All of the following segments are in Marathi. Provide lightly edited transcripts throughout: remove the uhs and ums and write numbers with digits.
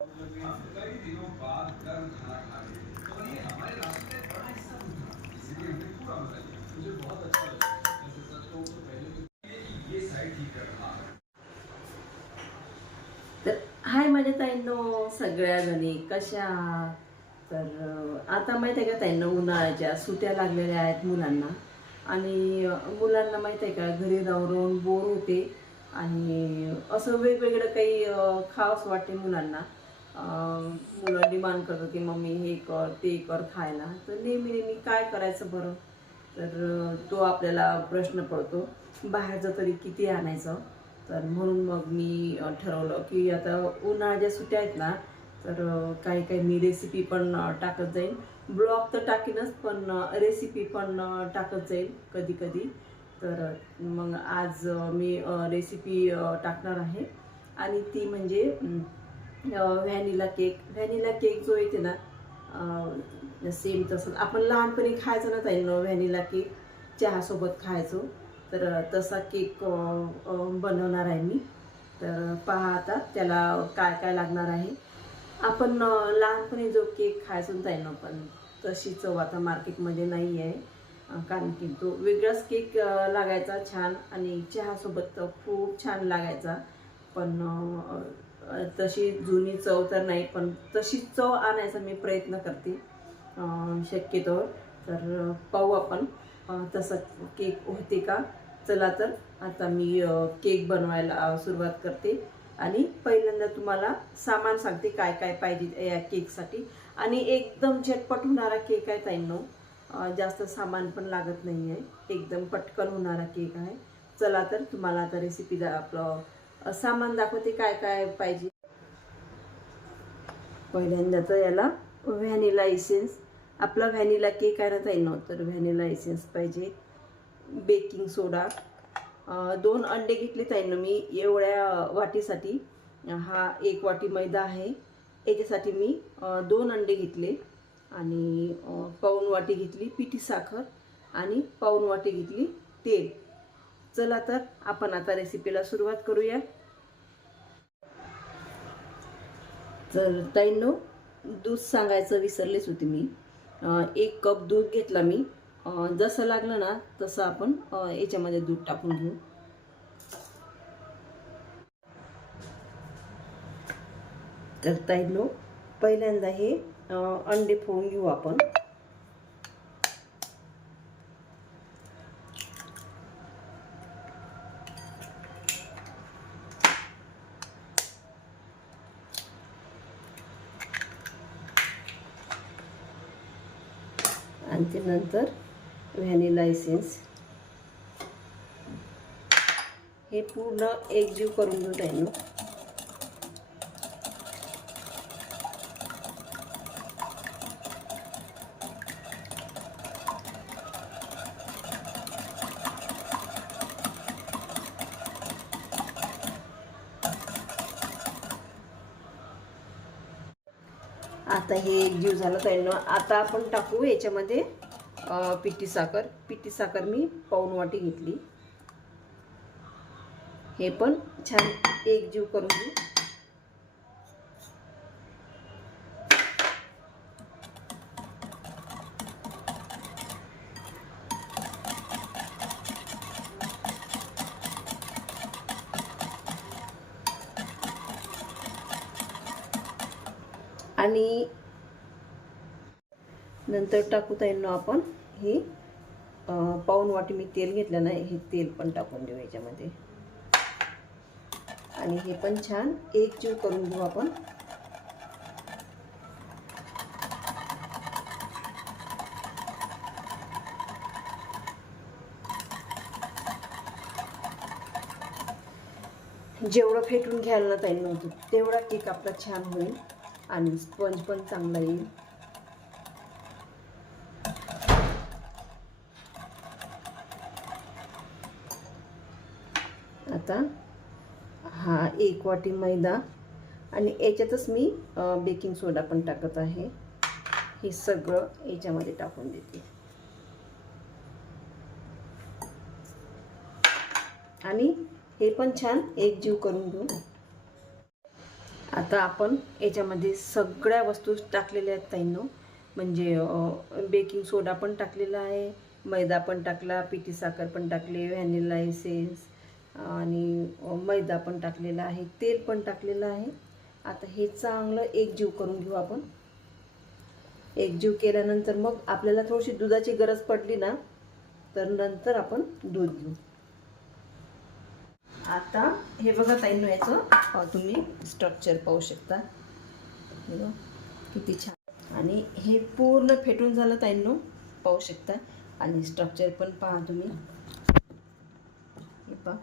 कई दिनों बाद गर्म खाना खा रहे थे तो ये हमारे रास्ते में बड़ा हिस्सा था, इसीलिए हमने पूरा मजा लिया। मुझे बहुत अच्छा लगा। वैसे सच कहूं तो पहले तो ये साइड ठीक कर रहा है। तर हाय माझ्या ताईंनो, सगळ्या जणी कशा आहात? तर आता माहिती आहे का ताईंनो, उन्हाळ्याच्या सुट्ट्या लागलेल्या आहेत मुलांना. आणि मुलांना माहिती आहे का, घरी राहून बोर होते आणि असं वेगवेगळं काही खावंसं वाटते मुलांना. मुलं डिमांड करतात की मम्मी हे कर ते कर खायला. तर नेहमी नेहमी काय करायचं बरं? तर तो आपल्याला प्रश्न पडतो, बाहेरचं तरी किती आणायचं. तर म्हणून मग मी ठरवलं की आता उन्हाळ्याच्या सुट्ट्या आहेत ना, तर काही काही मी रेसिपी पण टाकत जाईल. ब्लॉग तर टाकीनच, पण रेसिपी पण टाकत जाईल कधी कधी. तर मग आज मी रेसिपी टाकणार आहे. आणि ती म्हणजे व्हॅनिला केक. व्हॅनिला केक जो येते ना, सेम तसं आपण लहानपणी खायचं ना ताई, व्हॅनिला केक चहासोबत खायचो. तर तसा केक बनवणार आहे मी. तर पहा आता त्याला काय काय लागणार आहे. आपण लहानपणी जो केक खायचो ना ताई, पण तशी चव आता मार्केटमध्ये नाही आहे. कारण की तो वेगळाच केक लागायचा छान, आणि चहासोबत तर खूप छान लागायचा. पण तशी जुनी चव तर नाही, पण तशी चव आणायचा मी प्रयत्न करते शक्यतो. तर पाहू आपण तसं केक होते का. चला तर आता मी केक बनवायला सुरुवात करते. आणि पहिल्यांदा तुम्हाला सामान सांगते काय काय पाहिजे या केकसाठी. आणि एकदम झटपट होणारा केक आहे ताईंनो, जास्त सामान पण लागत नाही आहे, एकदम पटकन होणारा केक आहे. चला तर तुम्हाला आता रेसिपी आपलं सामान दाखवते काय काय पाहिजे. पहिल्यांदा तर याला व्हॅनिला इसेन्स, आपला व्हॅनिला केक आहे ना ताईंनो, तर व्हॅनिला इसेन्स पाहिजे. बेकिंग सोडा, 2 अंडे घेतले ताईंनो मी एवढ्या वाटीसाठी. हा 1 वाटी मैदा आहे, याच्यासाठी मी 2 अंडे घेतले. आणि पाऊण वाटी घेतली पिठी साखर, आणि पाऊण वाटी घेतली तेल. चला तर आपण आता रेसिपीला सुरुवात करूया. तर ताईंनो, दूध सांगायचं विसरलेच होते मी. 1 कप दूध घेतला मी. जसं लागलं ना तसं आपण याच्यामध्ये दूध टाकून घेऊ. तर ताईंनो, पहिल्यांदा हे अंडे फोडून घेऊ आपण. आणि ते नंतर व्हॅनिला एसेन्स हे पूर्ण एकजीव करून घेऊ ताईंनो. आता हे एकजीव झालं ताईंनो. आता आपण टाकू याच्यामध्ये पिठी साखर. पिठी साखर मी पाऊण वाटी घेतली. हे पण छान एकजीव करून घेऊ. आणि नंतर टाकू ताईंनो आपण हे पाऊण वाटी मी तेल घेतलं ना, हे तेल पण टाकून देऊ याच्यामध्ये. आणि हे पण छान एकजीव करून घेऊ आपण. जेवढं फेटून घ्यायला ना ताईंनो तेवढा केक आपला छान होईल, आणि स्पंज पण चांगला येईल. आता हा 1 वाटी मैदा, आणि याच्यातच मी बेकिंग सोडा पण टाकत आहे. हे सगळं याच्यामध्ये टाकून देते. आणि हे पण छान एकजीव करून घेऊ. आता आपण याच्यामध्ये सगळ्या वस्तू टाकलेल्या आहेत ताईंनो. म्हणजे बेकिंग सोडा पण टाकलेला आहे, मैदा पण टाकला, पिठी साखर पण टाकली, व्हॅनिला एसेन्स आणि मैदा पण टाकलेला आहे, तेल पण टाकलेलं आहे. आता हे चांगलं एकजीव करून घेऊ आपण. एकजीव केल्यानंतर मग आपल्याला थोडीशी दुधाची गरज पडली ना तर नंतर आपण दूध घेऊ. आता हे बघा ताईंनो, याचं तुम्ही स्ट्रक्चर पाहू शकता. बघा किती छान. आणि हे पूर्ण फेटून झालं ताईंनो, पाहू शकता. आणि स्ट्रक्चर पण पहा तुम्ही. हे पहा,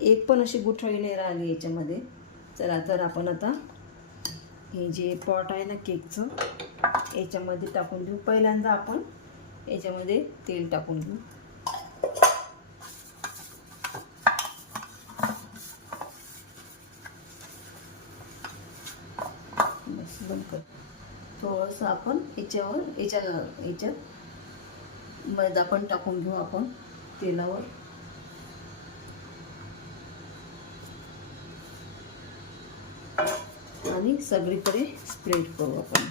एक पण अशी गुठळी नाही राहिली याच्यामध्ये. चला तर आपण आता हे जे पॉट आहे ना केकचं, याच्यामध्ये टाकून देऊ. पहिल्यांदा आपण याच्यामध्ये तेल टाकून घेऊ. बस बंद कर. थोडंसं आपण याच्यात मैदा पण टाकून घेऊ आपण तेलावर. आणि सगळीकडे स्प्रेड करू आपण.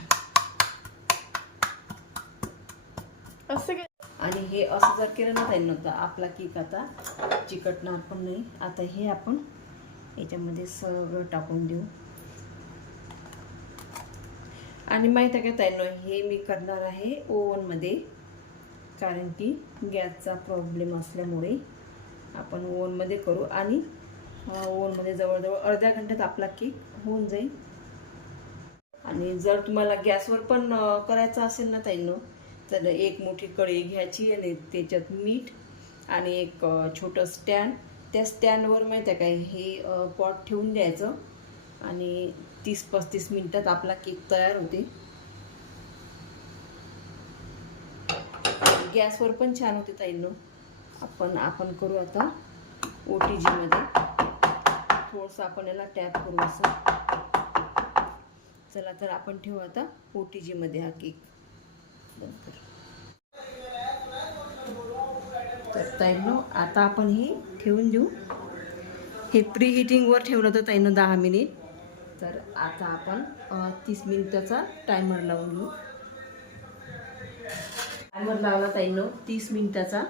आणि हे असं जर केलं ना ताईंनो तर आपला केक आता चिकटणार पण नाही. आता हे आपण याच्यामध्ये सगळं टाकून देऊ. आणि माहीत आहे का ताईंनो, हे मी करणार आहे ओव्हनमध्ये, कारण की गॅसचा प्रॉब्लेम असल्यामुळे आपण ओव्हनमध्ये करू. आणि ओव्हनमध्ये जवळजवळ अर्ध्या घंट्यात आपला केक होऊन जाईल. आणि जर तुम्हाला गॅसवर पण करायचं असेल ना ताईंनो, तर एक मोठी कढई घ्यायची आणि त्याच्यात मीठ आणि एक छोटं स्टँड. त्या स्टँडवर माहीत आहे काय हे पॉट ठेवून द्यायचं आणि 30-35 मिनटात आपला केक तयार होते. गॅसवर पण छान होते ताईंनो. आपण करू आता OTG मध्ये. थोडंसं आपण याला टॅप करू असं. चला तर आपण ठेवू आता OTG मध्ये हा केक. तर ताईंनो आता आपण हे ठेवून देऊ. हे प्री हिटिंगवर ठेवलं होतं ताईंनो 10 मिनिट. तर आता आपण 30 मिनिटाचा टायमर लावून घेऊ. टायमर लावला ताईंनो 30 मिनिटाचा.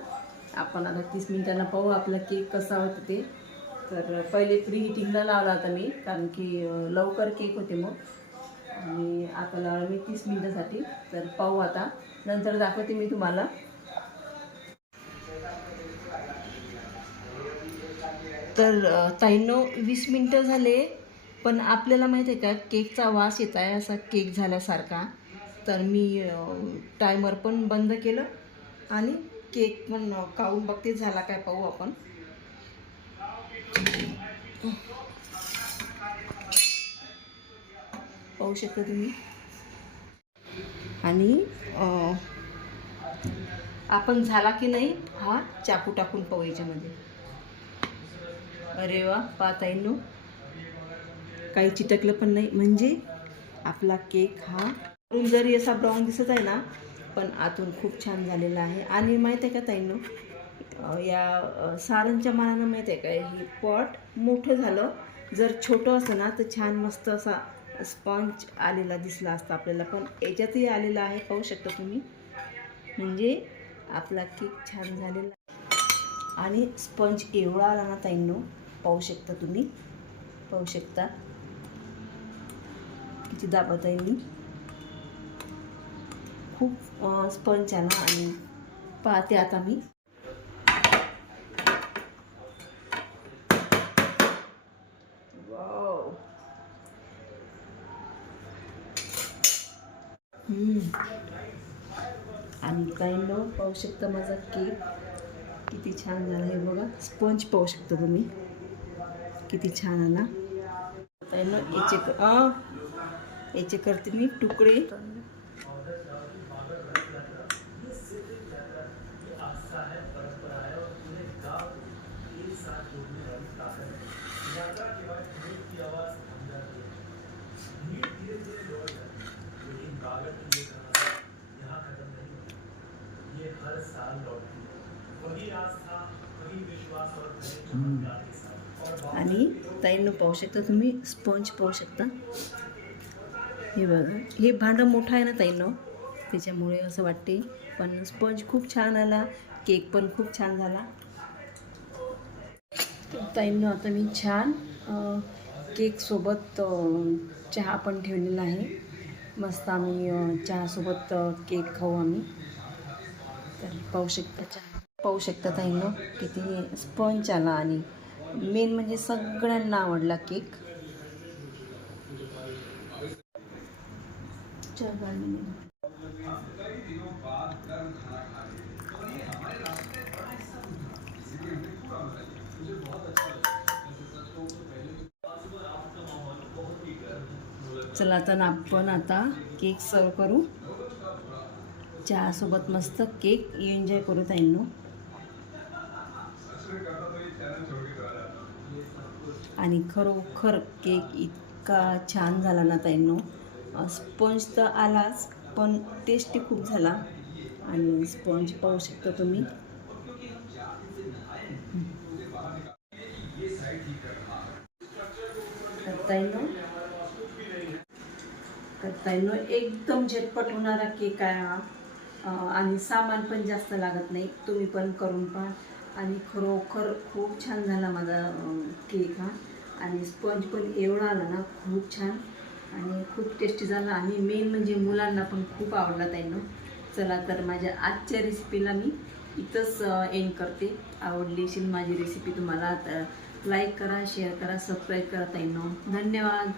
आपण आता 30 मिनिटांना पाहू आपला केक कसा होता ते. तर पहिले प्री हिटिंगला लावला होता मी, कारण की लवकर केक होते मग. आणि आता लावला मी 30 मिनिटासाठी. तर पाहू आता, नंतर दाखवते मी तुम्हाला. तर ताईंनो 20 मिनिटं झाले, पण आपल्याला माहीत आहे का केकचा वास येत आहे असा केक झाल्यासारखा. तर मी टायमर पण बंद केलं आणि केक पण काढून बघते झाला काय, पाहू आपण. पाहू शकता तुम्ही. आणि आपण झाला की नाही हा चाकू टाकून पाहू याच्यामध्ये. अरे वा, पाहता येईल काही चिटकलं पण नाही. म्हणजे आपला केक हा वरून जरी असा ब्राऊन दिसत आहे ना, पण आतून खूप छान झालेला आहे. आणि माहीत आहे का ताईंनो, या सारणच्या मानानं माहीत आहे का हे पॉट मोठं झालं. जर छोटं असं ना तर छान मस्त असा स्पंज आलेला दिसला असता आपल्याला, पण याच्यातही आलेला आहे. पाहू शकता तुम्ही. म्हणजे आपला केक छान झालेला आणि स्पंज एवढा आला ना ताईंनो, पाहू शकता तुम्ही. पाहू शकता किती दाबत आहे मी. खूप स्पंज आला. आणि पाहते आता मी. वाव. आणि ताईंनो पाहू शकता माझा केक किती छान झाला आहे. बघा स्पंज पाहू शकता तुम्ही किती छान आला. ताईंनो याचे करते मी तुकडे. आणि ताईंनो पाहू शकता तुम्ही, स्पंज पाहू शकता. हे बघा, हे भांडं मोठं आहे ना ताईंनो, त्याच्यामुळे असं वाटते. पण स्पंज खूप छान आला, केक पण खूप छान झाला. ताईंनो आता मी छान केकसोबत चहा पण ठेवलेला आहे. मस्त आम्ही चहासोबत केक खाऊ आम्ही. तर पाहू शकता ताईंनो किती स्पंज आला. आणि मेन म्हणजे सगळ्यांना आवडला केक. कई दिनों बाद गर्म खाना खा रहे थे और ये हमारे रास्ते का बड़ा हिस्सा भी था, इसीलिए हमने पूरा मजा लिया. मुझे बहुत अच्छा लगा. वैसे सच कहूं तो पहले आपका माहौल बहुत ही गर्म. चला आता आपण आता केक सर्व करू. चहासोबत मस्त केक एन्जॉय करू ताईंनो. आणि खरोखर केक इतका छान झाला ना ताईंनो. स्पंज तर आलाच, पण टेस्टी खूप झाला. आणि स्पंज पाहू शकता तुम्ही. ताईंनो एकदम झटपट होणारा केक आहे हा. आणि सामान पण जास्त लागत नाही. तुम्ही पण करून पहा. आणि खरोखर खूप छान झाला माझा केक हा. आणि स्पंज पण एवढा आला ना, खूप छान आणि खूप टेस्टी झाला. आणि मेन म्हणजे मुलांना पण खूप आवडला ताईंनो. चला तर माझ्या आजच्या रेसिपीला मी इथंच एंड करते. आवडली असेल माझी रेसिपी तुम्हाला तर लाईक करा, शेअर करा, सबस्क्राईब करा ताईंनो. धन्यवाद.